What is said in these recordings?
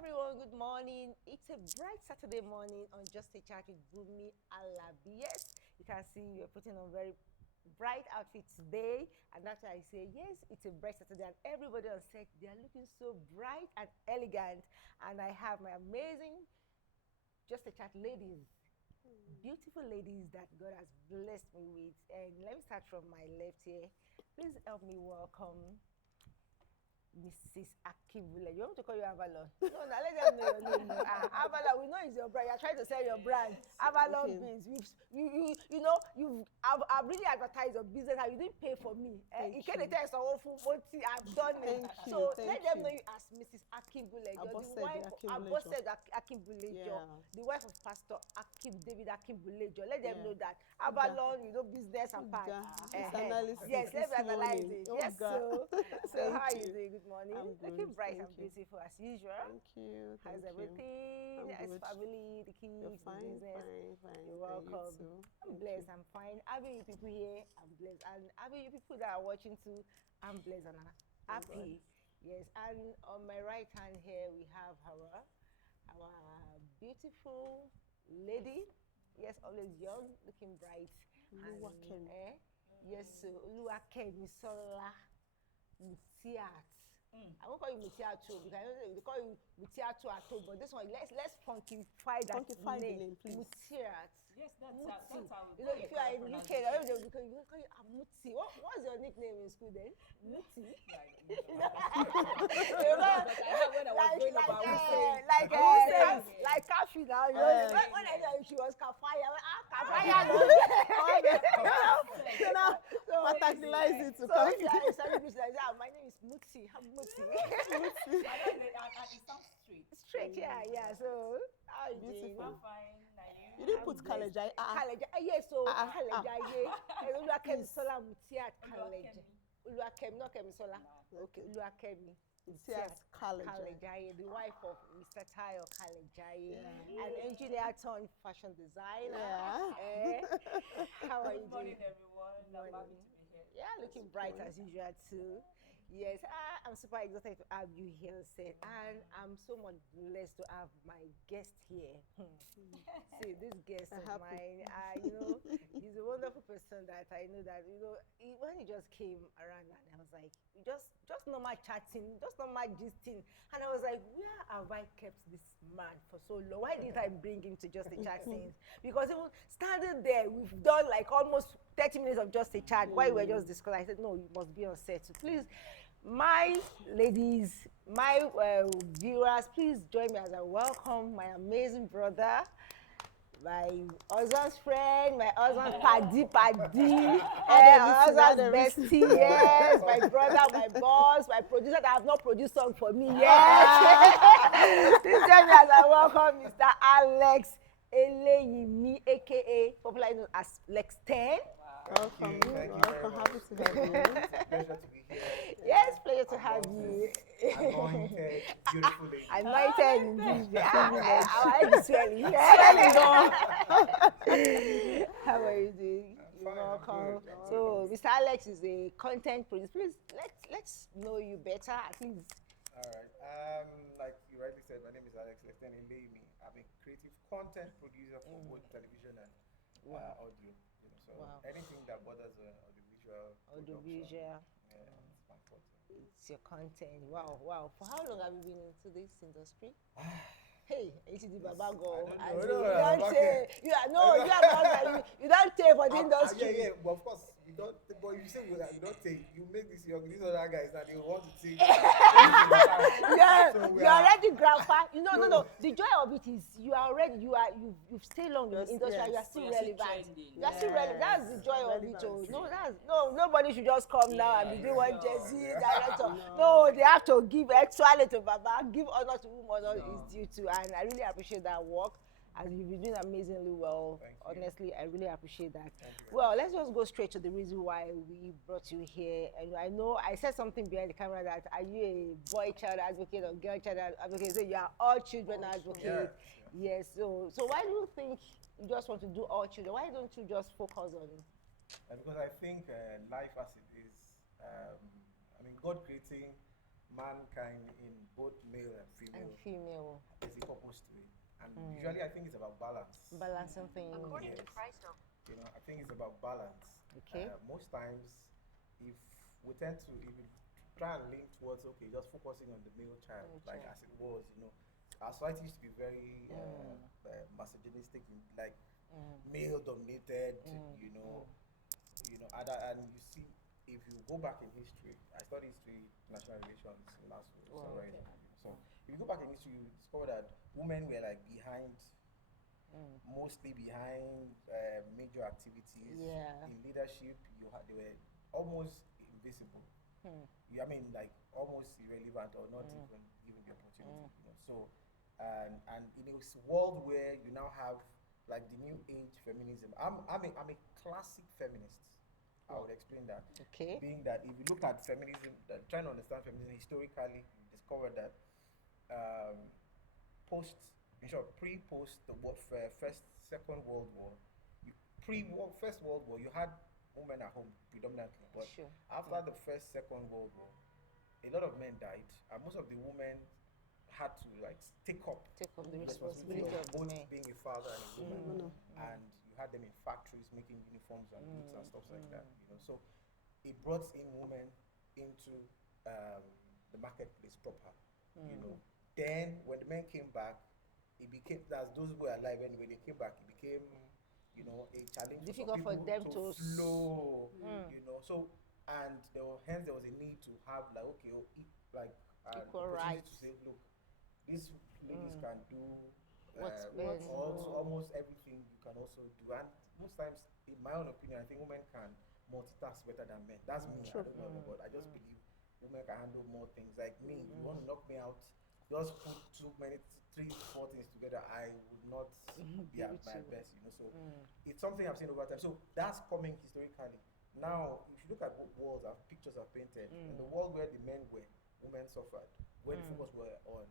everyone, good morning. It's a bright Saturday morning on Just a Chat with Bunmi Alabi. Yes, you can see we're putting on very bright outfit today, and that's why I say yes, it's a bright Saturday, and everybody on set, they are looking so bright and elegant. And I have my amazing Just a Chat ladies, beautiful ladies that God has blessed me with. And let me start from my left here. Please help me welcome Mrs. Akibule. You want me to call you Avalon? No, now let them know your name. Avalon, we know it's your brand. You're trying to sell your brand. Avalon beans. I've really advertised your business and you didn't pay for me. You can't tell someone full money. I've done it. So let them know you as Mrs. Akibule. You're the wife of Akibule, the wife of Pastor David Akibule. Let them know that Avalon, business and part. Yes, let me analyze it. Yes, so how are you doing? Good morning. I'm good. Looking bright and you. beautiful as usual. Thank you. How's everything? How's family, the kids, You're the fine, business? fine. You're welcome. I'm blessed. I'm fine. Having you people here, I'm blessed. And having you people that are watching too, I'm blessed and happy. Yes. And on my right hand here, we have our beautiful lady. Yes, always young, looking bright. Yes, so Oluwakemi Sola Mutiat. I won't call you Mutiato because I know they call you Mutiato at all, but this one, let's funkify that name, please. Mutiat. Yes, that's how You know, if you are in UK, I know they call you Muti. What's your nickname in school then? Muti. Like Kafi now. When I know she was Kafaya, Kafaya. Particularize it to so if you are studying business, my name is Muti. I'm Muti. It sounds straight. Straight, yeah. So how are you doing? I'm fine. You didn't put Kalejai. Yes, so Kalejai. Oluwakemi Sola Mutiat Kalejai. Oluwakemi, not Kemisola. Okay, Oluwakemi Mutiat Kalejai, the wife of Mr. Tayo Kalejai, an engineer turned fashion designer. How are you doing? Good morning, everyone. I'm happy to be here. Yeah, looking bright as usual too. Yes, I'm super excited to have you here, Seth, and I'm so much blessed to have my guest here. See, this guest of mine, he's a wonderful person that I know that, when he just came around and I was like, just normal chatting, just normal gisting, and I was like, where have I kept this man for so long? Why didn't I bring him to Just a Chat since? Because even standing there, we've done like almost 30 minutes of Just a Chat while we were just discussing. I said, no, you must be on set. So please, my ladies, my viewers, please join me as I welcome my amazing brother, my husband's friend, my husband's paddy, my husband's bestie, yes, my brother, my boss, my producer that have not produced song for me yet. Please join me as I welcome Mr. Alex Eleyinmi, aka popularly known as Lex 10. Welcome. Welcome. Happy to have you. Pleasure to be here. Yes, pleasure to have you. Anointed, beautiful lady. Anointed indeed. Our head is swelling. Swelling on. How are you doing? You're welcome. So, Mr. Alex is a content producer. Please, let's know you better, at least. All right. Like you rightly said, my name is Alex Eleyinmi. I'm a creative content producer for both television and audio. So anything that borders audiovisual, it's my content. It's your content. Wow. For how long have you been into this industry? Hey, it's the Baba girl. You don't take for the industry. Yeah, but of course, you don't. But you say you don't take. You make these other guys that they want to take. You're already grandpa. No. The joy of it is you've stayed long in the industry. And you are still relevant. You are still relevant. That's the joy of it. Nobody should just come now and be doing one Jay-Z director. No, they have to give actually to Baba, give honor to whom honor is due to, and I really appreciate that work. And you've been doing amazingly well. Honestly, I really appreciate that. Well, let's just go straight to the reason why we brought you here. And I know I said something behind the camera that are you a boy child advocate or girl child advocate? So you are all children advocate. Yes. So why do you think you just want to do all children? Why don't you just focus on it? Because I think life as it is, God creating mankind in both male and female, there's a purpose to it. And usually I think it's about balance. Balancing things. According to Christ, you know, I think it's about balance. Okay. Most times, if we tend to, if we try and lean towards, okay, just focusing on the male child, like as it was, you know, our society used to be very misogynistic, like male-dominated, you know, and you see, if you go back in history, I studied history, international relations last week, so if you go back in history, you discover that women were like behind, mostly behind major activities. In leadership. They were almost invisible. I mean, like almost irrelevant or not even given the opportunity. You know? So, and in a world where you now have like the new age feminism, I'm a classic feminist. I would explain that. Okay. Being that if you look at feminism, trying to understand feminism historically, you discover that pre-post the Second World War, First World War, you had women at home predominantly, but after the Second World War, a lot of men died, and most of the women had to like take up the responsibility of both being a father and a woman, and you had them in factories making uniforms and boots and stuff like that. You know, so it brought in women into the marketplace proper. You know, then when the men came back, it became, as those who were alive anyway, they came back, it became, you know, a challenge difficult for them to flow, you know. So, and hence there was a need to have like, okay, equal rights to say, look, these ladies can do almost everything you can also do. And most times, in my own opinion, I think women can multitask better than men. That's me. I don't know, but I just believe women can handle more things. Like me, you want to knock me out, just put 3, 4 things together, I would not be at my best, you know. So it's something I've seen over time. So that's coming historically. Now, if you look at what walls and pictures are painted, in the world where the men were, women suffered. Where the focus were on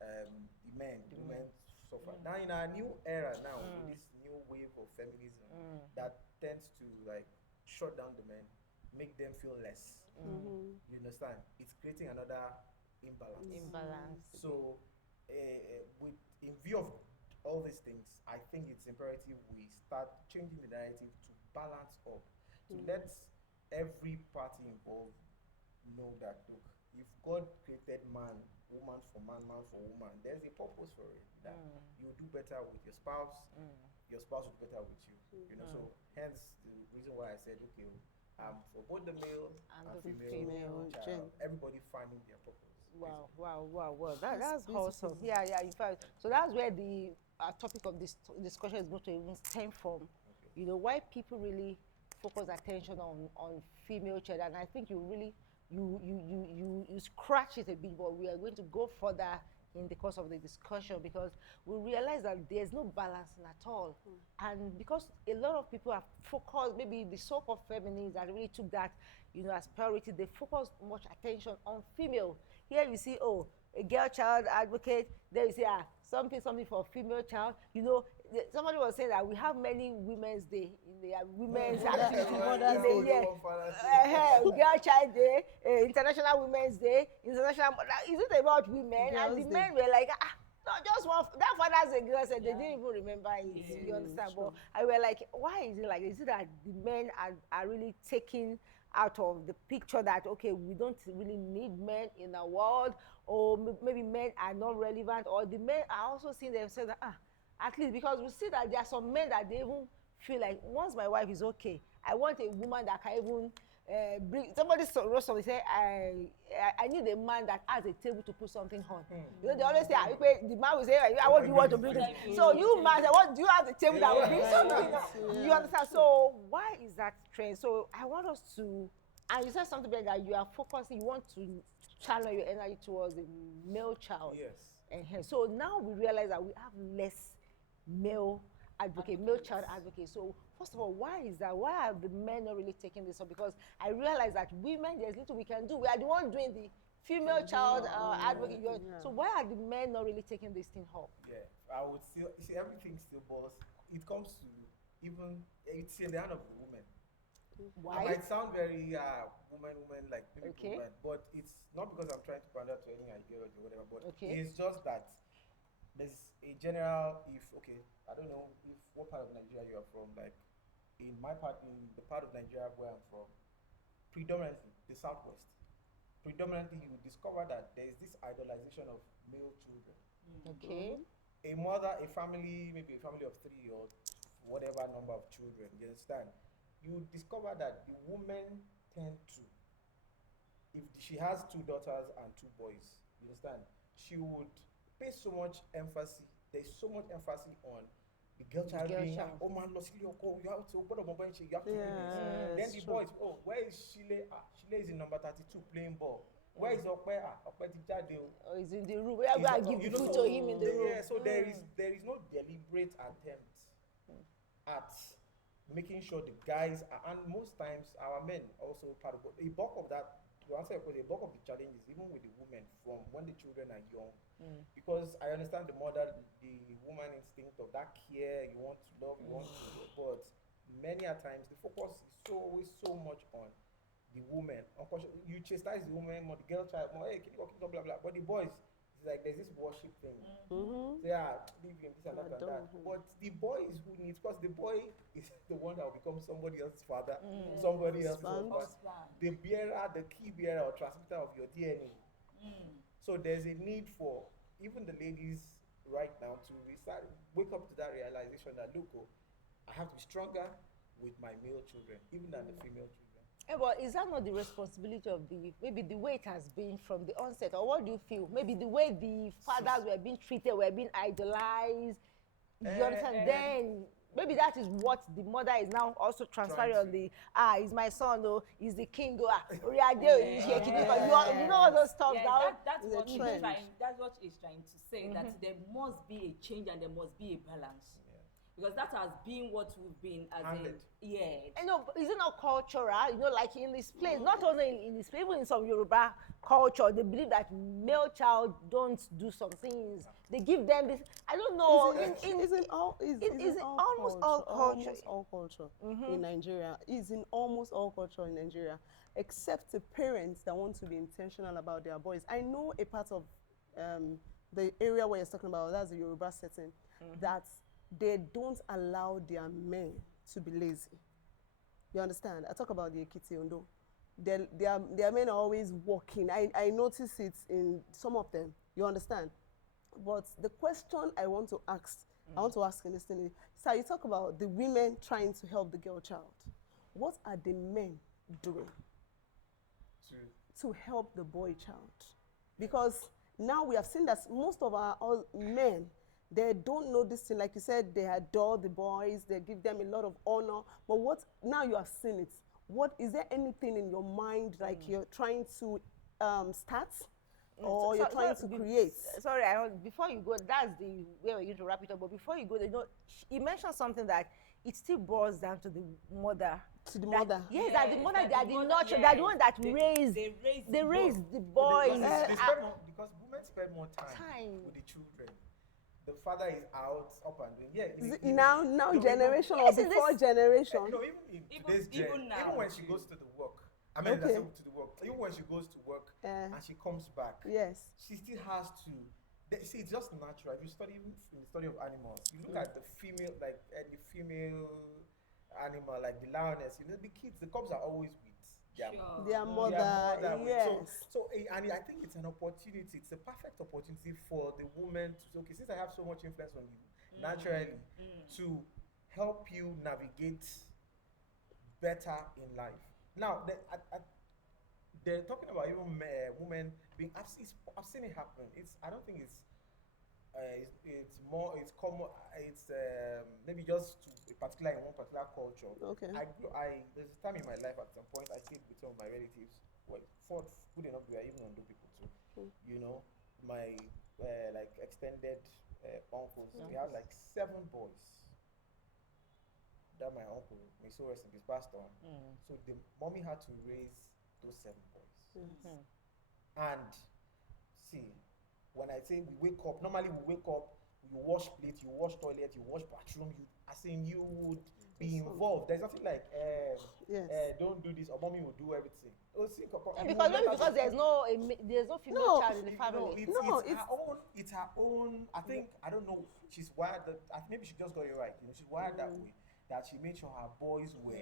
the men, women suffered. Now in our new era now, with this new wave of feminism that tends to like shut down the men, make them feel less. You understand? It's creating another imbalance. So in view of all these things, I think it's imperative we start changing the narrative to balance up, to let every party involved know that, look, if God created man, woman for man, man for woman, there's a purpose for it. That you do better with your spouse will do better with you. You know, so hence the reason why I said, okay, for both the male and female child, everybody finding their purpose. Wow. That's awesome. Yeah. In fact, so that's where the topic of this discussion is going to even stem from. You know, why people really focus attention on female child, and I think you really you scratch it a bit, but we are going to go further in the course of the discussion, because we realize that there's no balancing at all. And because a lot of people are focused, maybe the so-called feminists that really took that, you know, as priority, they focus much attention on female. Here you see, a girl child advocate. There you see, something for a female child. You know, somebody was saying that we have many Women's Day in the Women's Activity Mother's Day. Girl Child Day, International Women's Day, International. Is it about women? And the men were like, no, just one. That Father's Day girl said they didn't even remember it. You understand? But I were like, why is it like? Is it that the men are really taking out of the picture that, okay, we don't really need men in the world, or maybe men are not relevant, or the men are also seeing themselves that, at least, because we see that there are some men that they even feel like, once my wife is okay, I want a woman that can even bring, somebody wrote something, say, I need a man that has a table to put something on. You know, they always say, the man will say, what do you want to bring? So you man say, what do you have the table that will bring something? You understand? So why is that trend? So I want us to, and you said something like that you are focusing, you want to channel your energy towards the male child. Yes. So now we realize that we have less male advocate, male child advocate. So first of all, why is that? Why are the men not really taking this up? Because I realize that women, there's little we can do. We are the one doing the female child advocate. So why are the men not really taking this thing up? Yeah, I would still, you see, everything still boils. It comes to even, it's in the hand of the woman. Why? I might sound very woman, like maybe Okay. woman, but it's not because I'm trying to pander to any ideology or whatever, but Okay. it's just that there's a general, I don't know if what part of Nigeria you are from, like in the part of Nigeria where I'm from, predominantly the southwest, predominantly you will discover that there is this idolization of male children. Okay. A mother, a family, maybe a family of 3 or whatever number of children, you understand? You discover that the woman tend to, if she has 2 daughters and 2 boys, you understand? She would pay so much emphasis. There's so much emphasis on the girl child girl being, child. oh man, you have to, what about when you have to do this. Yeah, Then it's the true. boys, oh, where is Shile? Shile is in number 32 playing ball. Where is Okpe? Okpe ti jade o. Or is in the room? Where I give You the know, food to him in the room? Yeah, so there is no deliberate attempt at making sure the guys are, and most times our men also part of a bulk of that. To answer your question, a bulk of the challenges, even with the women, from when the children are young, because I understand the woman instinct of that care, you want to love, you want to, but many a times the focus is always so much on the woman. Unfortunately, you chastise the woman more, the girl child more, hey, blah blah blah. But the boys, it's like there's this worship thing. So yeah, leave him, this and that and that. But the boy is who needs, because the boy is the one that will become somebody else's father, somebody else's husband, the bearer, the key bearer or transmitter of your DNA. So there's a need for even the ladies right now to wake up to that realization that look, I have to be stronger with my male children, even than the female children. But is that not the responsibility of maybe the way it has been from the onset, or what do you feel? Maybe the way the fathers were being treated, were being idolized. You understand? Then maybe that is what the mother is now also transferring on the he's my son, he's the king, you know all those stuff now. That's what he's trend. trying. That's what he's trying to say. That there must be a change and there must be a balance. Because that has been what we've been as I know, but is it not cultural? You know, like in this place, not only in this place, even in some Yoruba culture, they believe that male child don't do some things. They give them this. I don't know. Almost all culture in Nigeria. Is in almost all culture in Nigeria, except the parents that want to be intentional about their boys. I know a part of the area where you're talking about, that's the Yoruba setting, that they don't allow their men to be lazy. You understand? I talk about the Ekiti Ondo. Their men are always working. I notice it in some of them. You understand? But the question I want to ask in this thing is, so you talk about the women trying to help the girl child. What are the men doing to help the boy child? Because now we have seen that most of our men, they don't know this thing. Like you said, they adore the boys, they give them a lot of honor. But now you have seen it. Is there anything in your mind like you're trying to start? Or you're trying to create? Sorry, before you go, that's the way we're going to wrap it up. But before you go, you mentioned something that it still boils down to the mother. To the mother. Yes, that the mother, that the nurture, that the one that raised the boys. Because women spend more time with the children. The father is out, up and doing. Now generation or before generation. No, even in today's day, even when she goes to the work, to the work. Even when she goes to work and she comes back, she still has to. See, it's just natural. If you study in the study of animals, you look at the female, like the female animal, like the lioness. You know, the cubs are always with their mother. Yes. So and I think it's an opportunity. It's a perfect opportunity for the woman to say, okay, since I have so much influence on you, naturally, to help you navigate better in life. Now, they're talking about even women being. I've seen it happen. I don't think it's common. It's maybe just to a particular in one particular culture. Okay. There's a time in my life at some point I stayed with some of my relatives. Well, good enough, we are even Ondo people too. You know, my like extended uncles. We have like 7 boys. That my uncle, may so rest in peace, passed on. So the mommy had to raise those 7 boys. And see, when I say we wake up, normally we wake up, you wash plate, you wash toilet, you wash bathroom, you would be involved. There's nothing like Yes. don't do this or mommy will do everything. Oh, see, Because maybe because there's no female No, child in the family. It's her own. I think I don't know. She's wired that. Maybe she just got it right. You know, she's wired that way. That she made sure her boys were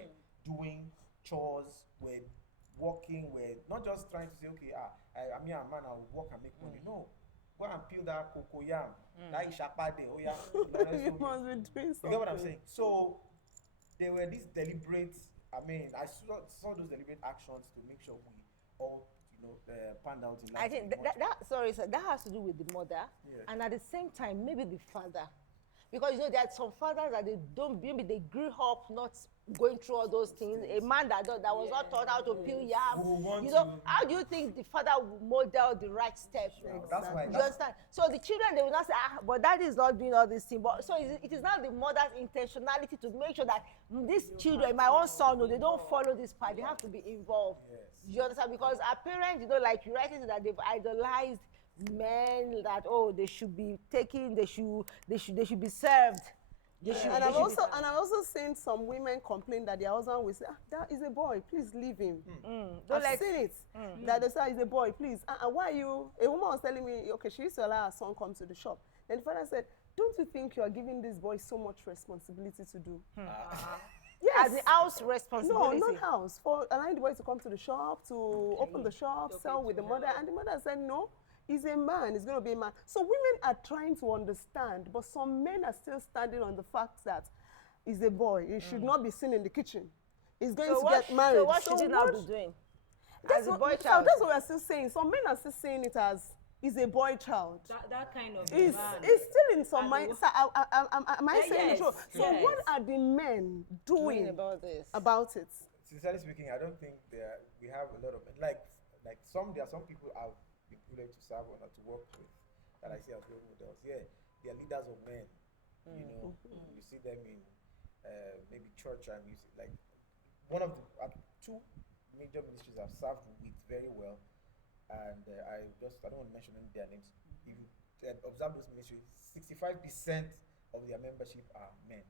doing chores, were working, were not just trying to say, okay, I'm here, man, I'll work and make money. No, go and peel that cocoyam. That ishapade. Oh yeah, You must be doing something. you get what I'm saying? So there were these deliberate. I mean, I saw those deliberate actions to make sure we all, pan out in life. I think sorry, sir, that has to do with the mother, and at the same time, maybe the father. Because there are some fathers that maybe they grew up not going through all those things. A man that was not taught how to peel yam. How do you think the father will model the right steps? That's why. You understand? So the children, they will not say, but daddy is not doing all these things. But so it is not the mother's intentionality to make sure that these children, my own son, they don't follow this path. They have to be involved. Yes. You understand? Because our parents, like you rightly said, that they've idolized men, that they should be taken, they should be served. And I've also seen some women complain that their husband will say, that is a boy, please leave him. I've seen it. That they say, is a boy, please. Why are you? A woman was telling me, okay, she used to allow her son come to the shop. Then the father said, don't you think you are giving this boy so much responsibility to do? Yes. As the house responsibility. No, not house. For allowing the boy to come to the shop, to open the shop, sell with the mother. And the mother said, no. He's a man, he's going to be a man. So women are trying to understand, but some men are still standing on the fact that he's a boy. He should not be seen in the kitchen. He's going to get married. So what should he now be doing? As a boy child? That's what we're still saying. Some men are still saying it as he's a boy child. That kind of It's still in some mind. So am I saying the truth? So what are the men doing about this? About it? Sincerely speaking, I don't think we have a lot of like there are some people I've been privileged to serve on or to work with that I see as role models. Yeah, they are leaders of men. You see them in maybe church, and you see like one of the two major ministries I've served with very well, and I don't want to mention any of their names. If you observe those ministries, 65% of their membership are men.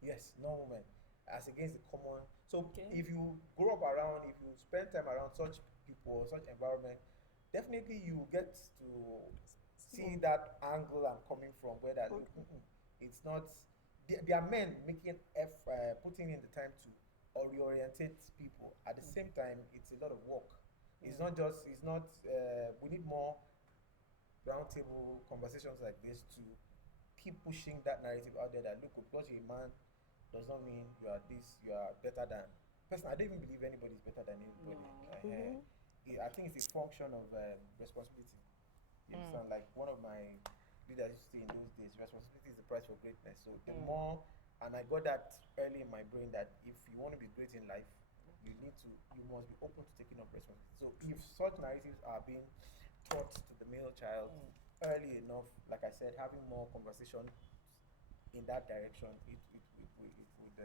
Yes, no women. As against the common. So if you grow up around, if you spend time around such people, such environment, definitely you get to see that angle I'm coming from, where that it's not. There are men putting in the time to reorientate people. At the same time, it's a lot of work. It's not. We need more roundtable conversations like this to keep pushing that narrative out there. That look, because you're a man, does not mean you are better than. Personally, I don't even believe anybody is better than anybody. I think it's a function of responsibility. You understand? Like one of my leaders used to say in those days, responsibility is the price for greatness. So the more, and I got that early in my brain, that if you want to be great in life, you must be open to taking up responsibility. So if such narratives are being taught to the male child early enough, like I said, having more conversation in that direction, it would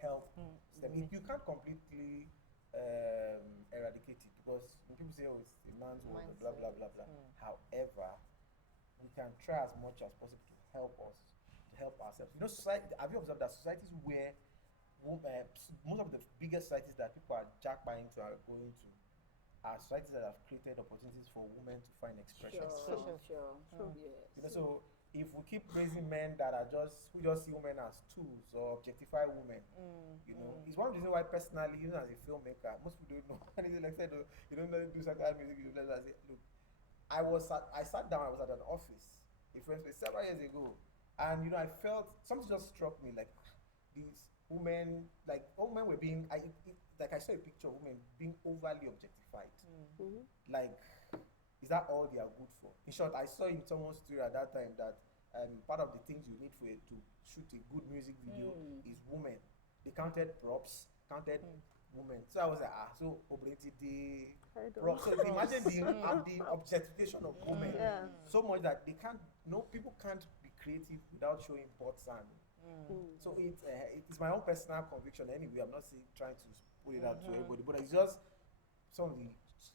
help them. You can't completely eradicate it, because when people say, oh, it's a man's world, blah blah blah blah. However, we can try as much as possible to help ourselves. Society. Have you observed that societies where most of the biggest societies that people are jackpying to are going to are societies that have created opportunities for women to find expression. Sure. Yes. So if we keep raising men that are who just see women as tools or objectify women, it's one of the reasons why personally, even as a filmmaker, most people don't know anything. Like I said, you don't know do certain music. You don't know. Look, I sat down. I was at an office, a friend's place several years ago, and I felt something just struck me, like these women, women were being. I saw a picture of women being overly objectified. Like, is that all they are good for? In short, I saw in someone's story at that time that part of the things you need to shoot a good music video is women. They counted props, counted women. So I was like, so obligatory the props. So imagine the objectification of women so much that they can't. People can't be creative without showing butts and. So it's my own personal conviction. Anyway, I'm not trying to put it out to everybody, but it's just some of the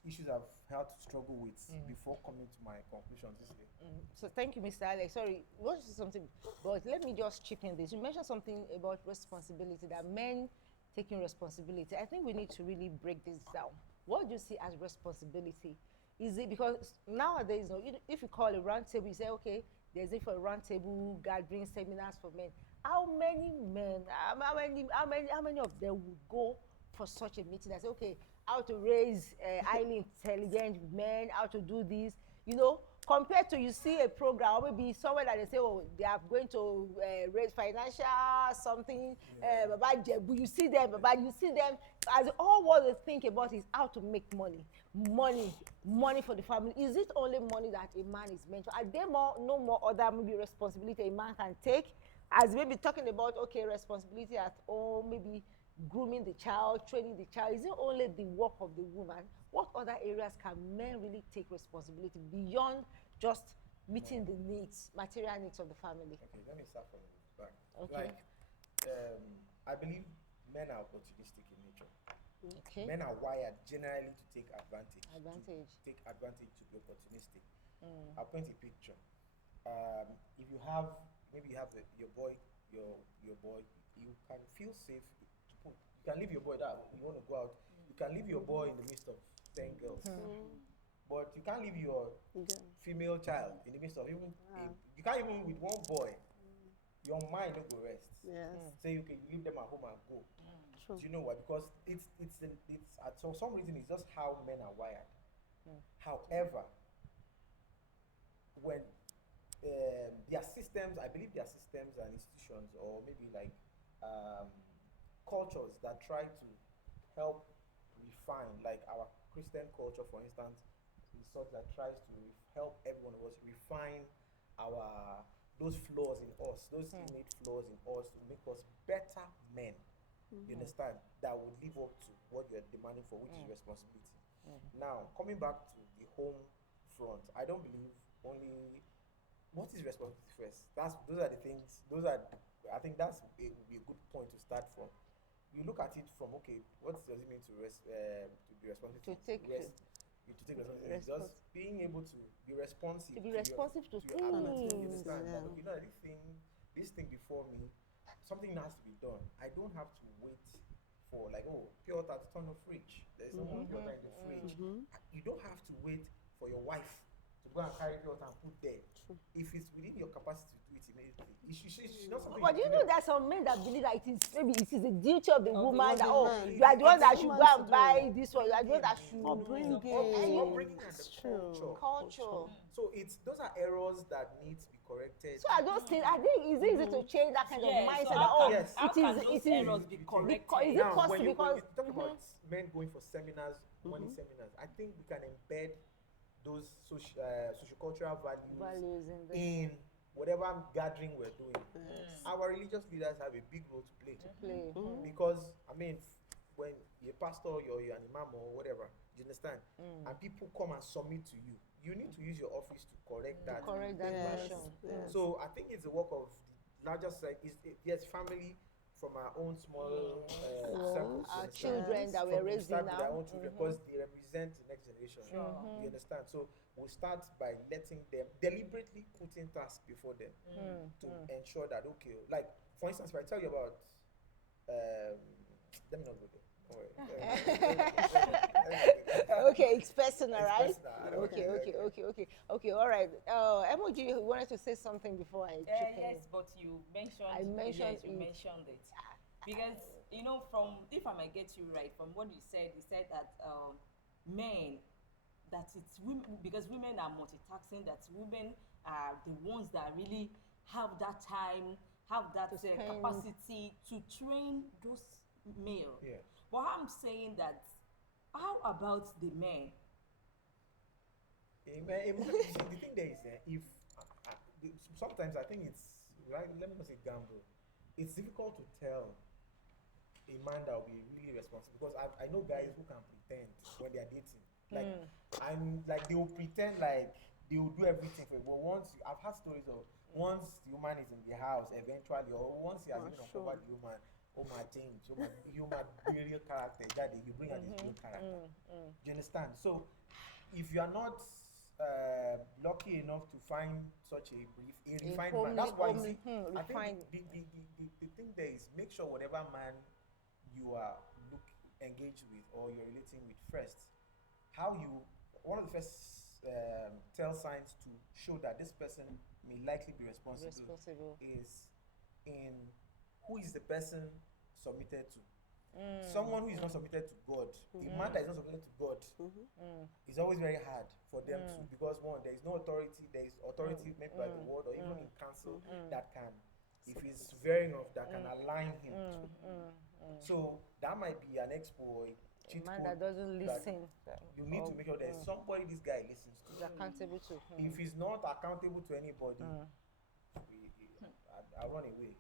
issues I've had to struggle with before coming to my conclusions this day. So thank you, Mr. Alex. Sorry, what is something, but let me just chip in this. You mentioned something about responsibility, that men taking responsibility. I think we need to really break this down. What do you see as responsibility? Is it because nowadays, if you call a round table, you say, okay, there's it for a round table gathering seminars for men. How many men, how many of them would go for such a meeting and say, okay, how to raise highly intelligent men, how to do this, compared to you see a program, or maybe somewhere that they say, oh, they are going to raise financial something, you see them, as all what they think about is how to make money for the family. Is it only money that a man is meant to? Are there no more other maybe responsibility a man can take? As maybe talking about, okay, responsibility at home, maybe grooming the child, training the child. Is it only the work of the woman? What other areas can men really take responsibility beyond just meeting the needs, material needs of the family? Okay, let me start from the back. Okay. Like, I believe men are opportunistic in nature. Okay. Men are wired generally to take advantage. To take advantage, to be opportunistic. I'll paint a picture. If you have, maybe you have your boy, you can feel safe. You can leave your boy there. You want to go out. You can leave your boy in the midst of 10 girls. But you can't leave your female child in the midst of you can't even with one boy. Your mind don't go rest. Yes. Say you can leave them at home and go. True. Do you know why? Because it's for some reason it's just how men are wired. However, when their systems, I believe their systems and institutions, or maybe like cultures that try to help refine, like our Christian culture, for instance, is such that tries to help every one of us refine those flaws in us, those innate flaws in us, to make us better men. You understand? That would live up to what you're demanding for, which is responsibility. Now, coming back to the home front, I don't believe only what is responsibility first. Those are the things. I think that's would be a good point to start from. You look at it from, okay, what does it mean to be responsible? To take responsibility. Just being able to be responsive. To be responsive to your ability. You things. understand? That, you know, this thing before me, something has to be done. I don't have to wait for, like, oh, pure water to turn the fridge. There's no more pure water in the fridge. You don't have to wait for your wife to go and carry pure water and put there. If it's within your capacity to do it immediately, it's not something. But you know, there's some men that believe that it is a duty of the woman that, woman. you are the one that should go and to buy this one. You are the one that should Upbringing. Upbringing and the True. culture. So those are errors that need to be corrected. So I don't think, I think it's easy to change that kind of mindset. How can those errors be corrected? Is it Now, possible? when you Because talk about men going for seminars, money seminars, I think we can embed those sociocultural values in whatever gathering we're doing. Our religious leaders have a big role to play. Because, I mean, when you're a pastor or you're an imam or whatever, you understand? And people come and submit to you. You need to use your office to correct that. version. So I think it's the work of the larger side. Yes, family from our own small circles. Our children that we're raising start with now. our own children, because they represent the next generation. You understand? So we'll start by letting them deliberately putting tasks before them to ensure that, okay, like for instance, if I tell you about let me not go there. Don't worry. Okay, it's personal, right? Personal. Okay, all right. Emoji, you wanted to say something before I chip in? Yes, but you mentioned. You mentioned it because from, if I might get you right, from what you said that men, that it's women, because women are multitasking, that women are the ones that really have that time, have that capacity to train those male. Yeah. But I'm saying that, how about the men? The thing there is, sometimes I think it's right. Let me not say gamble. It's difficult to tell a man that will be really responsible, because I know guys who can pretend when they are dating. Like they will pretend like they will do everything for you. But I've had stories of once the woman is in the house, eventually, or once he has even uncovered the woman, oh my change, oh my, you might be real character. That day you bring out this real character. Do you understand? So if you are not lucky enough to find such a refined man, that's why you see. I think the thing there is make sure whatever man you are engaged with or you're relating with first, one of the first tell signs to show that this person may likely be responsible is in who is the person submitted to. Someone who is not submitted to God, a man that is not submitted to God, is always very hard for them to, because one, there is no authority, there is authority made by the word or even in council that can, if he's very enough, that can align him. So that might be an expo, a man that doesn't listen. You need to make sure there's somebody this guy listens to. He's accountable to. If he's not accountable to anybody, I run away.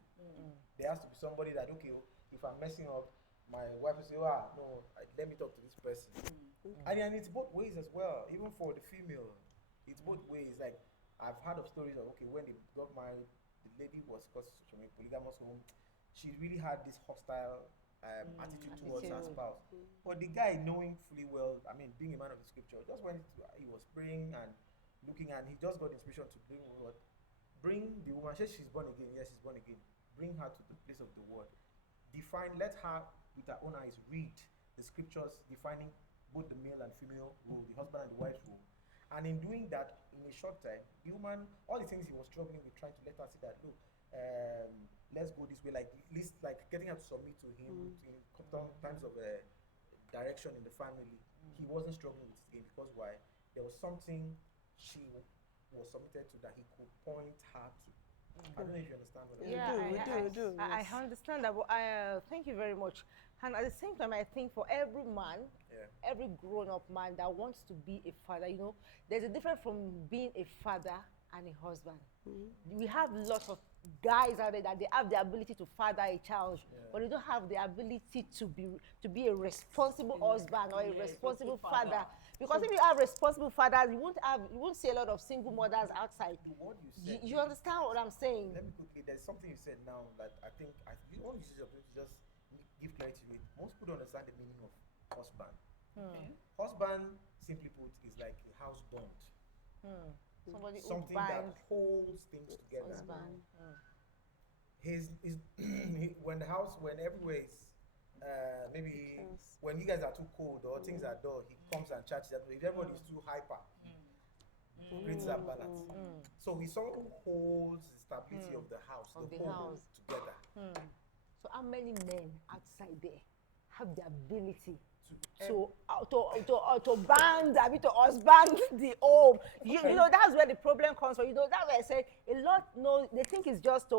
There has to be somebody that, okay, if I'm messing up, my wife will say, no, let me talk to this person. And it's both ways as well, even for the female. It's both ways. Like, I've heard of stories of, okay, when they got married, the lady was, because from a polygamous home, she really had this hostile attitude towards her spouse. But the guy, knowing fully well, I mean, being a man of the scripture, just when he was praying and looking, and he just got inspiration to bring the woman. Says she's born again. Yes, she's born again. Bring her to the place of the word. Let her, with her own eyes, read the scriptures defining both the male and female role, the husband and the wife's role. And in doing that, in a short time, the woman, all the things he was struggling with, trying to let her see that, look, let's go this way, like at least like getting her to submit to him in times of direction in the family. He wasn't struggling with it again, because why? There was something she was submitted to that he could point her to. I don't know if you understand what I mean. We do. I understand that, but thank you very much. And at the same time, I think for every man, every grown-up man that wants to be a father, there's a difference from being a father and a husband. We have lots of guys out there that they have the ability to father a child, but they don't have the ability to be a responsible husband or a responsible father. Because if you have responsible fathers, you won't see a lot of single mothers outside. What you said, you understand what I'm saying? Let me quickly. There's something you said now that I think want you to just give clarity to it. Most people don't understand the meaning of husband. Husband, simply put, is like a house bond. Something that holds things together. When everywhere is maybe when you guys are too cold or things are dull, he comes and chats that way. If everybody is too hyper, creates that balance. So he's someone who holds the stability of the house, the whole together. So how many men outside there have the ability to band, I mean, to husband the home? You know, that's where the problem comes from. That's why I say a lot they think it's just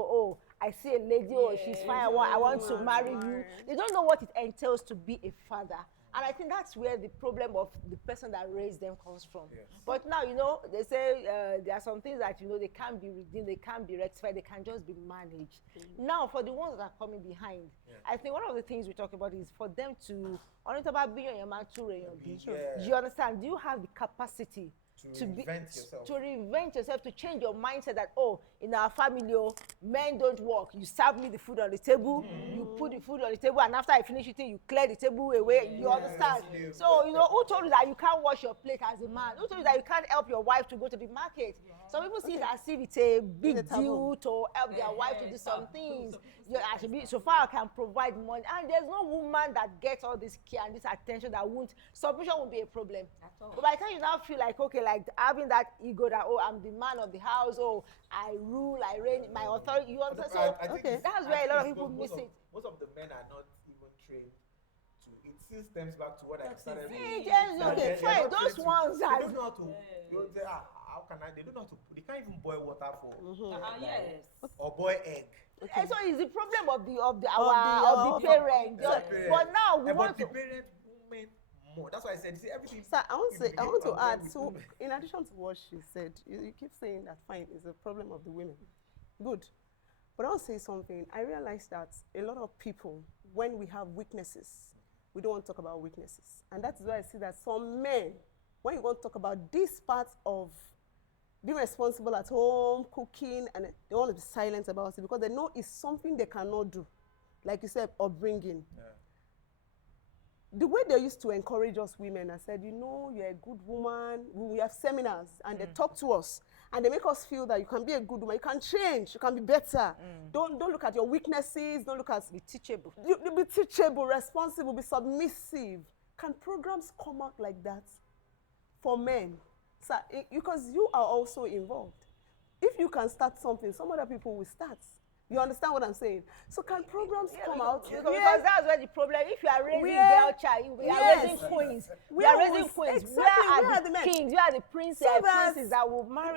I see a lady, she's fine, I want to marry you. They don't know what it entails to be a father. And I think that's where the problem of the person that raised them comes from. But now, they say there are some things that, they can't be redeemed, they can't be rectified, they can just be managed. Now, for the ones that are coming behind, I think one of the things we talk about is for them to, you understand, do you have the capacity to reinvent yourself, to change your mindset that, in our family, men don't work. You serve me the food on the table, you put the food on the table, and after I finish eating, you clear the table away. You understand? So, who told you that you can't wash your plate as a man? Who told you that you can't help your wife to go to the market? Some people see it as if it's a big deal to help their wife to do some things. So far, I can provide money. And there's no woman that gets all this care and this attention that submission won't be a problem. But by the time you now feel like, okay, like having that ego that, I'm the man of the house, I rule, I reign, my authority, you understand? So, that's where a lot of people miss it. Most of the men are not even trained to, it still stems back to what I started with. Okay, fine, those ones are. They don't know how to, how can I, they don't know how to, they can't even boil water for, or boil egg. And so it's the problem of the parent. But now we want to. The parent women more. That's why I said, see everything. So I want to add. So in addition to what she said, you keep saying that fine is a problem of the women. Good, but I'll say something. I realize that a lot of people, when we have weaknesses, we don't want to talk about weaknesses, and that is why I see that some men, when you want to talk about this part of being responsible at home, cooking, and they want to be silent about it because they know it's something they cannot do. like you said, upbringing. Yeah. The way they used to encourage us women and said, you know, you're a good woman. We have seminars and they talk to us and they make us feel that you can be a good woman. You can change. You can be better. Don't look at your weaknesses. Don't look at Be teachable. you be teachable, responsible, be submissive. Can programs come out like that for men? So, because you are also involved. If you can start something, some other people will start. You understand what I'm saying? So can programs come out? Because that's where the problem. If you are raising girl child, we are raising queens. We are raising queens. Exactly. Where are the kings? Where are the princes? Princes that will marry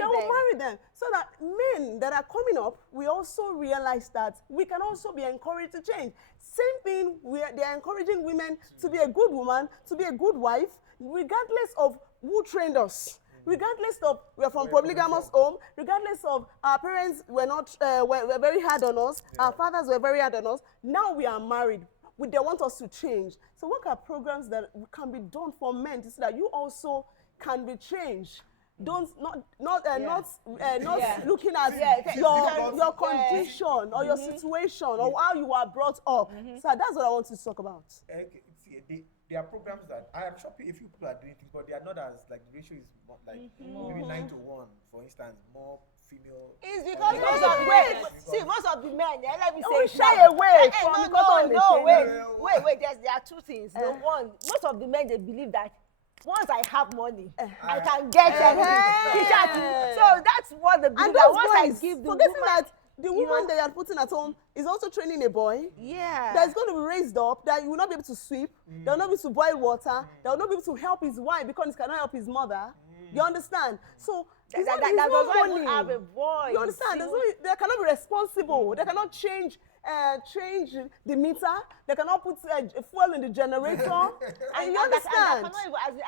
them. So that men that are coming up, we also realize that we can also be encouraged to change. Same thing, they are encouraging women to be a good woman, to be a good wife, regardless of who trained us. Regardless of we are from polygamous home, regardless of our parents were very hard on us, our fathers were very hard on us. Now we are married. They want us to change. So what are programs that can be done for men to see that you also can be changed? Not looking at your condition or your situation or how you are brought up. So that's what I want to talk about. There are programs that I am sure a few people are doing things, but they are not as like the ratio is more, like maybe 9 to 1, for instance, more female. It's because most of the men, let me say, shy away from wait. There are two things. One, most of the men they believe that once I have money, I can get everything. So that's what the believe. That once I give the forgetting woman, that the woman they are putting at home is also training a boy. Yeah. That's going to be raised up, that he will not be able to sweep, they will not be able to boil water, they will not be able to help his wife because he cannot help his mother. You understand? So that does not even have a voice. You understand? They cannot be responsible. They cannot change the meter. They cannot put fuel in the generator. And you understand? I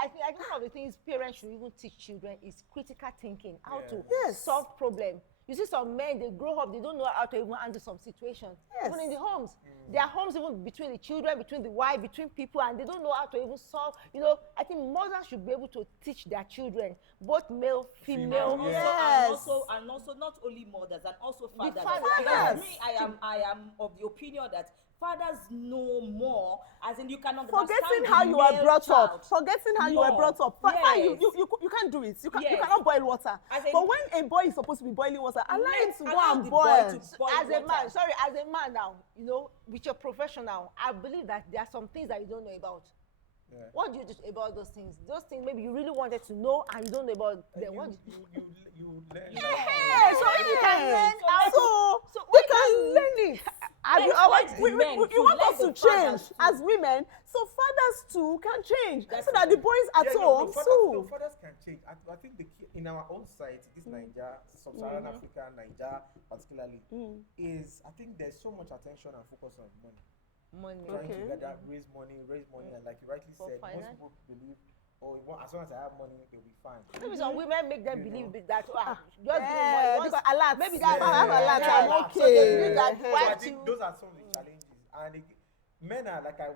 think one of the things parents should even teach children is critical thinking, how to solve problems. You see some men, they grow up, they don't know how to even handle some situations. Even in the homes. There are homes even between the children, between the wife, between people, and they don't know how to even solve. You know, I think mothers should be able to teach their children, both male, female. And also not only mothers, and also fathers. Because me, I am of the opinion that fathers know more, as in you can understand. Forgetting how you were brought up. Forgetting how you were brought up. You can't do it. You cannot boil water. But when a boy is supposed to be boiling water, allow him to go and boil. As a man now, you know, with your professional, I believe that there are some things that you don't know about. Yeah. What do you do about those things? Those things maybe you really wanted to know and you don't know about them. You learn. Yeah. So if you can learn so we can learn it. You want us to change as women, so fathers too can change. So that the boys at home too. Fathers can change. I think the key in our own society, this Nigeria, Sub-Saharan Africa, Nigeria particularly, is I think there's so much attention and focus on money. Trying to get that, raise money, and like you rightly said, most people believe, as long as I have money, they'll be fine. Maybe some women make them believe that just because alert. Maybe that I have alert. I'm okay. So they believe that so I think those are some of the challenges. And men are like I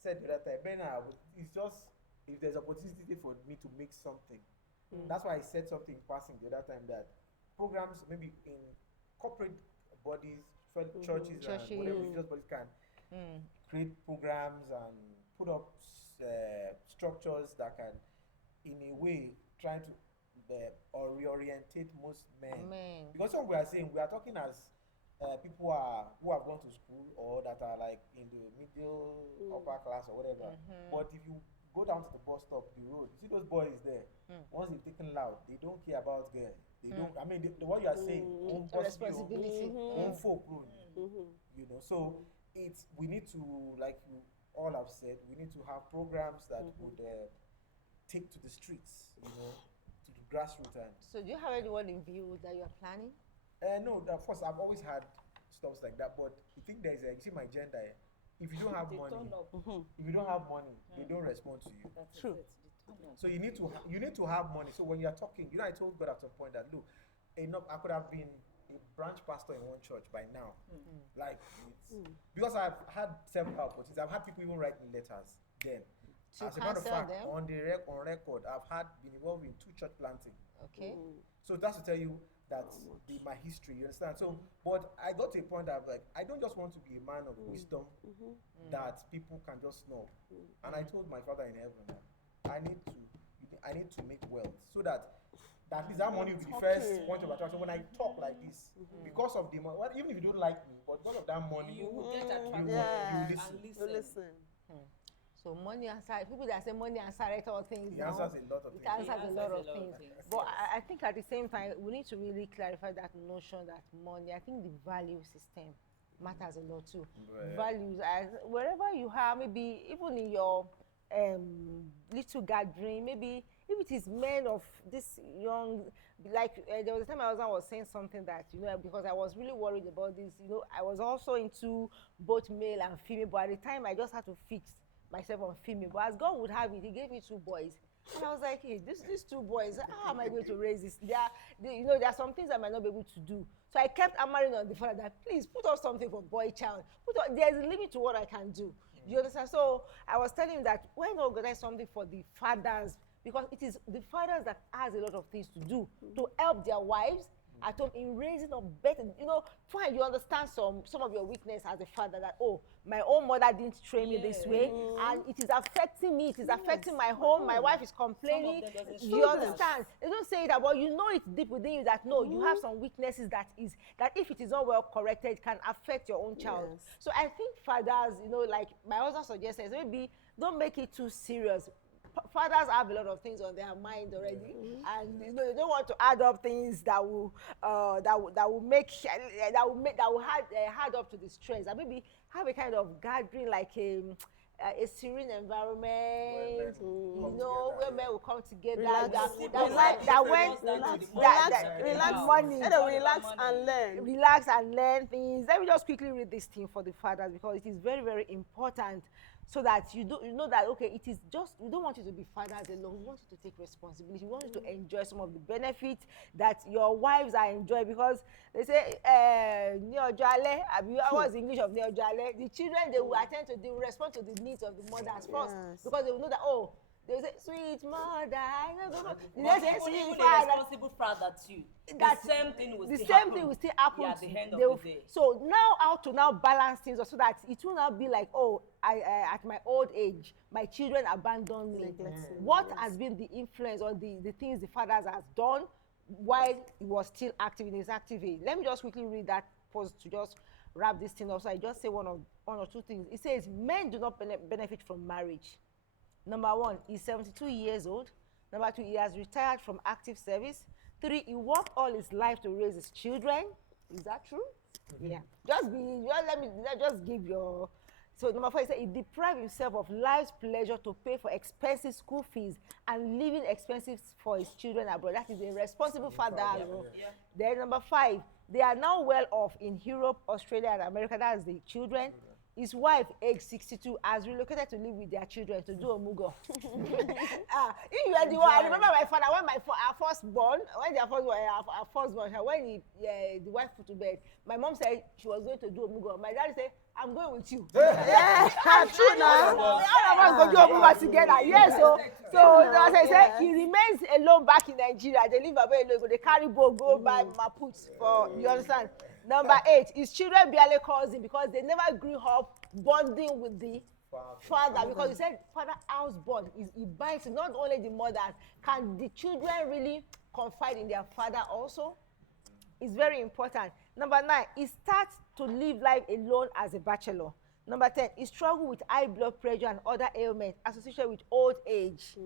said the other time. Men are it's just if there's opportunity for me to make something. That's why I said something in passing the other time that programs maybe in corporate bodies, churches and whatever religious bodies can create programs and put up structures that can, in a way, try to or reorientate most men. Because what we are saying, we are talking as people who have gone to school or that are like in the middle, upper class or whatever. But if you go down to the bus stop, the road, you see those boys there. Once they've taken loud, they don't care about girls. They don't. I mean, what you are saying, own responsibility, own folk, you know. So we need to, like you all have said, we need to have programs that would take to the streets, you know, to the grassroots. So do you have anyone in view that you are planning? No, of course I've always had stuff like that, but I think there's you see my gender. If you don't have money, they don't respond to you. That's true. So you need to have money. So when you are talking, you know, I told God at some point that look, I could have been a branch pastor in one church by now. Like because I've had several opportunities. I've had people even write me letters then. As a matter of fact, on record, I've been involved in 2 church planting. Okay. So that's to tell you that's my history, you understand? So, but I got to a point that like, I don't just want to be a man of wisdom that people can just know. And I told my father in heaven that I need to make wealth so that at least that money will be the first point of attraction when I talk like this. Because of the money, well, even if you don't like me, but because of that money, You will get attracted you and You listen. So money answers, people that say money answers all things. It answers a lot of It things. answers a lot of things. But I think at the same time, we need to really clarify that notion that money, I think the value system matters a lot too. Right. Values, as wherever you have, maybe even in your little gathering, maybe if it is men of this young, like there was a time my husband was saying something that, you know, because I was really worried about this, you know, I was also into both male and female, but at the time I just had to fix myself on female. But as God would have it, he gave me 2 boys. And I was like, hey, these 2 boys, how am I going to raise this? You know, there are some things I might not be able to do. So I kept hammering on the father that, please put up something for boy child. There's a limit to what I can do. You understand? So I was telling him that why not organize something for the fathers? Because it is the fathers that has a lot of things to do to help their wives at home in raising up better. You know, fine, you understand some of your weakness as a father that, oh, my own mother didn't train me this way, and it is affecting me, it is affecting my home, my wife is complaining. You understand? They don't say that, but you know it's deep within you that no, you have some weaknesses that if it is not well corrected, can affect your own child. Yes. So I think fathers, you know, like my husband suggested, maybe don't make it too serious. Fathers have a lot of things on their mind already, and you know they don't want to add up things that will add up to the stress. And maybe have a kind of gathering, like a serene environment, you know, where men will come together. Relax and learn things. Let me just quickly read this thing for the fathers because it is very, very important. So that you know that, okay, it is just, we don't want you to be fathers alone. We want you to take responsibility. We want you to enjoy some of the benefits that your wives are enjoying, because they say, what's the English of Neojale? The children, they will they will respond to the needs of the mothers first, because they will know that, oh, they will say, sweet mother, I know. But even a responsible father too, the same thing will still happen at the end of the day. So now, how to now balance things so that it will not be like, oh, at my old age, my children abandon me. What has been the influence or the things the fathers has done while he was still active in his active age? Let me just quickly read that post to just wrap this thing up. So I just say one or two things. It says, men do not benefit from marriage. Number 1, he's 72 years old. Number 2, he has retired from active service. 3, he worked all his life to raise his children. Is that true? Yeah. Just give your. So number 4, he said he deprived himself of life's pleasure to pay for expensive school fees and living expenses for his children abroad. That is a responsible father. Then number 5, they are now well off in Europe, Australia, and America. That's the children. His wife, age 62, has relocated to live with their children to do omugo. If you are the one, I remember my father, when our firstborn, when the wife put to bed, my mom said she was going to do omugo. My dad said, I'm going with you. Yeah, true now. All of us go do omugo together. Yes, so as I said, he remains alone back in Nigeria. They live away alone. They carry boat, go buy maput for, you understand? Number 8, his children barely calls him because they never grew up bonding with the father. Because he said, father house bond. He binds not only the mothers. Can the children really confide in their father also? It's very important. Number 9, he starts to live life alone as a bachelor. Number 10, he struggles with high blood pressure and other ailments associated with old age.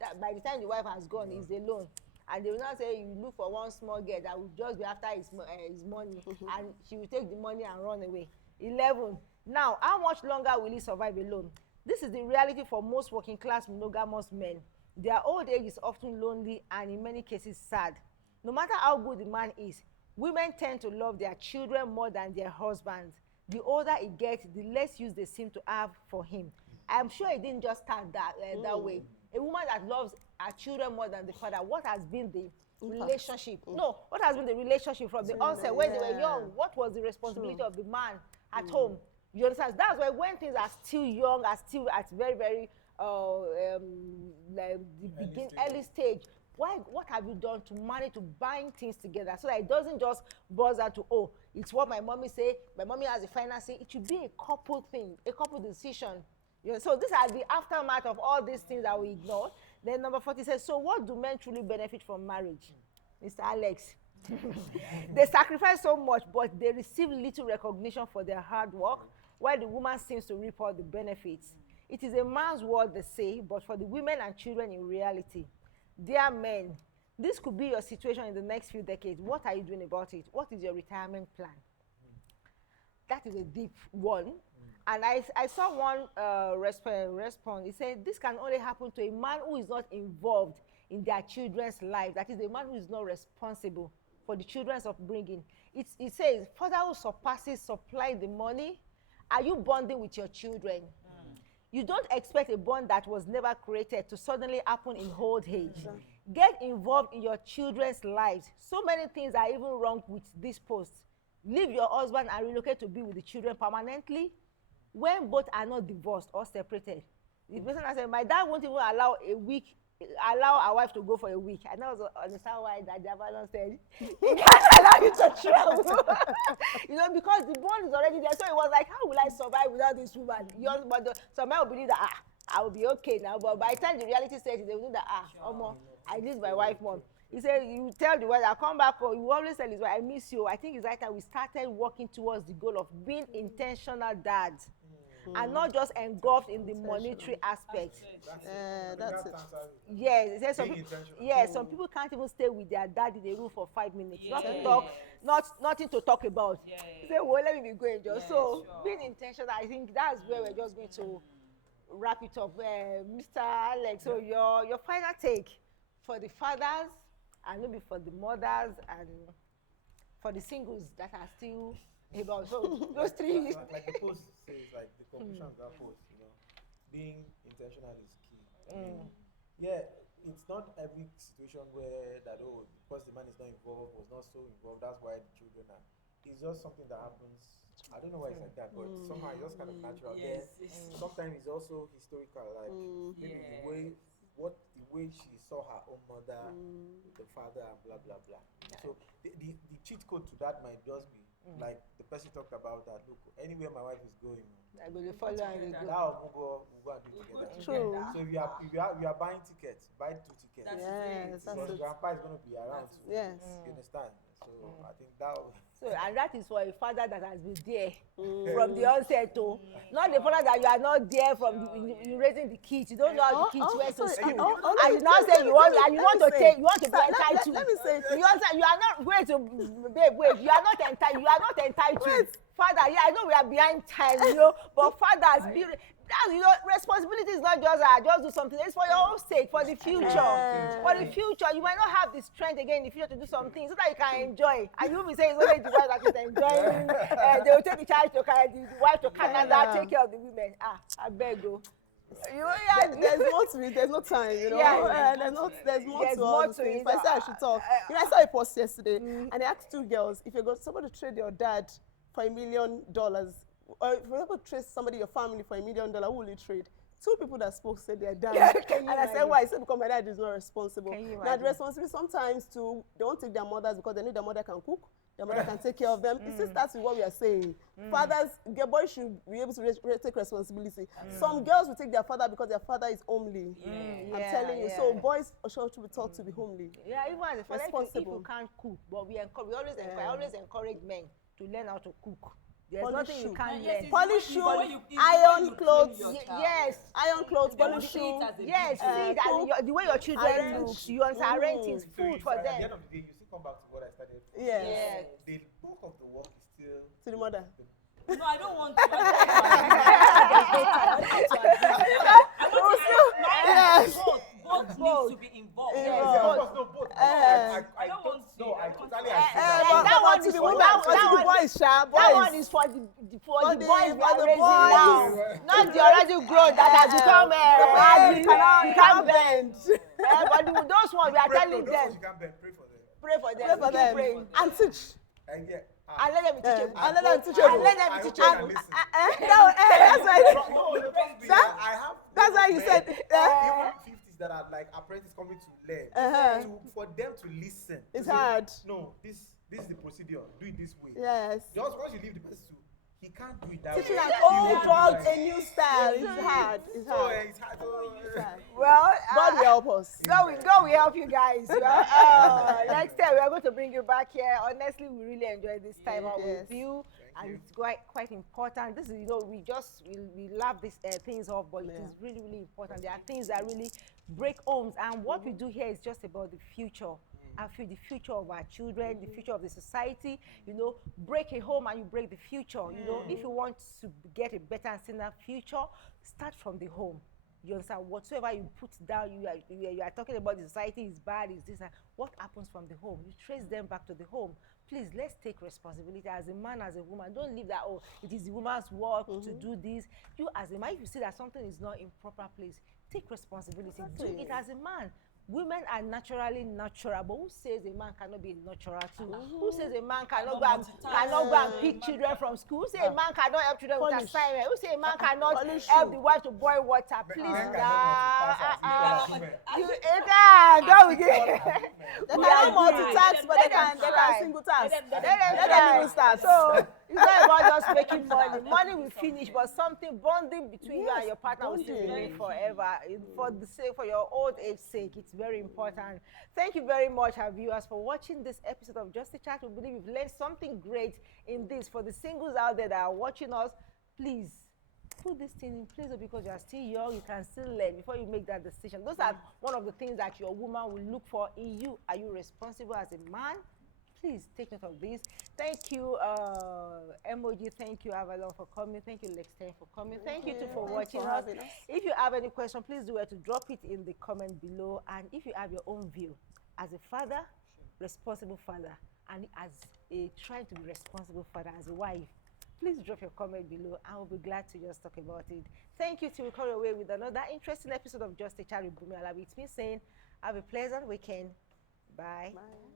That by the time the wife has gone, he's alone. And they will not say you look for one small girl that will just be after his money, and she will take the money and run away. 11. Now, how much longer will he survive alone? This is the reality for most working class monogamous men. Their old age is often lonely and in many cases sad. No matter how good the man is, women tend to love their children more than their husbands. The older he gets, the less use they seem to have for him. I'm sure it didn't just start that way. A woman that loves her children more than the father, what has been the relationship? No, what has been the relationship from the onset when they were young? What was the responsibility of the man at home? You understand? That's why when things are still young, are still at very, very early stage, What have you done to manage to bind things together so that it doesn't just boils down to, oh, it's what my mommy say, my mommy has a final say. It should be a couple thing, a couple decision. You know, so these are the aftermath of all these things that we ignore. Then number 40 says, so what do men truly benefit from marriage? Mr. Alex. They sacrifice so much, but they receive little recognition for their hard work, while the woman seems to reap all the benefits. It is a man's word, they say, but for the women and children in reality. Dear men, this could be your situation in the next few decades. What are you doing about it? What is your retirement plan? That is a deep one. And I saw one response. He said, this can only happen to a man who is not involved in their children's life. That is, a man who is not responsible for the children's upbringing. It says, father who surpasses supply the money. Are you bonding with your children? You don't expect a bond that was never created to suddenly happen in old age. Get involved in your children's lives. So many things are even wrong with this post. Leave your husband and relocate to be with the children permanently when both are not divorced or separated. The person has said, my dad won't even allow our wife to go for a week. I don't understand why that Javalon said, he can't allow you to travel. You know, because the bond is already there. So it was like, how will I survive without this woman? But some men will believe that, I will be okay now. But by the time the reality sets, they will know that, I miss my wife more. He said, you tell the wife, I'll come back home. You always tell his wife, I miss you. I think it's right that we started working towards the goal of being intentional dads. And not just engulfed in the monetary aspect. That's it. Yes, some people can't even stay with their dad in the room for 5 minutes. Not to talk, nothing to talk about. Say, well, let me be going just. Being intentional, I think that's where we're just going to wrap it up. Mr. Alex, so your final take for the fathers and maybe for the mothers and for the singles that are still about. So those three. Like the post says, like the conclusion of that post, you know, being intentional is key. Yeah, it's not every situation where that, because the man is not involved, was not so involved, that's why the children are. It's just something that happens. I don't know why it's like that, but somehow it's just kind of natural. Sometimes it's also historical, like maybe the way she saw her own mother, the father, and blah blah blah. So the cheat code to that might just be like the person talked about that. Look, anywhere my wife is going, I go to follow and go. Now we'll go and do together. True. So if you are buying tickets, buy 2 tickets. Because grandpa is going to be around. Yes. You understand? So I think that. So and that is for a father that has been there from the onset too. Not the father that you are not there from you raising the kids. You don't know how the kids went to school. And you now say you want to be entitled. Let me say you are not wait. You are not entitled. Father, I know we are behind time, but fathers, responsibility is not just do something. It's for your own sake, for the future. For the future, you might not have the strength again in the future to do something so that you can enjoy. And you will be saying it's only the wife that is enjoying. They will take the wife to Canada, take care of the women. I beg you. There's more to it. There's no time, there's more to all these things. But I said I should talk. I saw a post yesterday, and they asked 2 girls, if you got somebody to trade your dad for $1 million, or if you ever trade somebody, your family, for $1 million, who will you trade? 2 people that spoke said they're dad. And I said, why? He said, because my dad is not responsible. Now, the responsibility sometimes they won't take their mothers because they know their mother can cook. Their mother can take care of them. It still starts with what we are saying. Fathers, their boys should be able to take responsibility. Some girls will take their father because their father is homely. I'm telling you. So boys should be taught to be homely. Yeah, even as a father, if you can't cook, but we always encourage men to learn how to cook. There's nothing you can't learn. Polish shoe, iron clothes. Yes. Iron clothes, polish shoe. Yes. The way your children look, you arrange things, food for them. At the end of the day, you still come back to what I started. Yes. The bulk of the work is still to the mother. No, I don't want to. Both need to be involved. Both. I don't want to. I totally agree. That one is for the boys. That one is for the boys we are raising now. Not the already grown that has become you can't bend. But those ones we are telling them. You can't bend. Pray for them. And teach. And let them be teachable. And let them be teachable. That's why. That's why you said. Even 50, that are like apprentices coming to learn, for them to listen. It's hard. No, this is the procedure. Do it this way. Yes. Just once you leave the person to, he can't do it that Teaching way. an He old won't do dog it. a new style. It's hard. It's So hard. it's hard to. Well, God will help us. God will help you guys. Next time we are going to bring you back here. Honestly, we really enjoyed this time out with you. Thank you. It's quite important. This is, we love these things off, but it is really, really important. There are things that really break homes, and what we do here is just about the future. I feel the future of our children, the future of the society. Break a home and you break the future. If you want to get a better and saner future, start from the home. You understand? Whatsoever you put down, you are talking about the society is bad, is this, and what happens from the home? You trace them back to the home. Please, let's take responsibility as a man, as a woman. Don't leave that, it is the woman's work to do this. You as a man, if you see that something is not in proper place, take responsibility. Do it as a man. Women are naturally natural, but who says a man cannot be natural too? Who says a man cannot go and pick children from school? Who says a man cannot help children with assignment? Who says a man cannot help the wife to boil water? Please, They cannot multitask, but they can single task. Let them even start. So it's not about just making money. Money will finish, but something bonding between you and your partner will still remain forever. For your old age sake, it's very important. Thank you very much, our viewers, for watching this episode of Just a Chat. We believe you've learned something great in this. For the singles out there that are watching us, please put this thing in place, because you are still young. You can still learn before you make that decision. Those are one of the things that your woman will look for in you. Are you responsible as a man? Please take note of this. Thank you, Emoji. Thank you, Avalon, for coming. Thank you, Lexten, for coming. Thank you too for watching us. If you have any question, please do it to drop it in the comment below. And if you have your own view as a father, responsible father, and as a trying to be responsible father, as a wife, please drop your comment below. I will be glad to just talk about it. Thank you. Till we come away with another interesting episode of Just a Chat with Bunmi Alabi. It's me saying, have a pleasant weekend. Bye. Bye.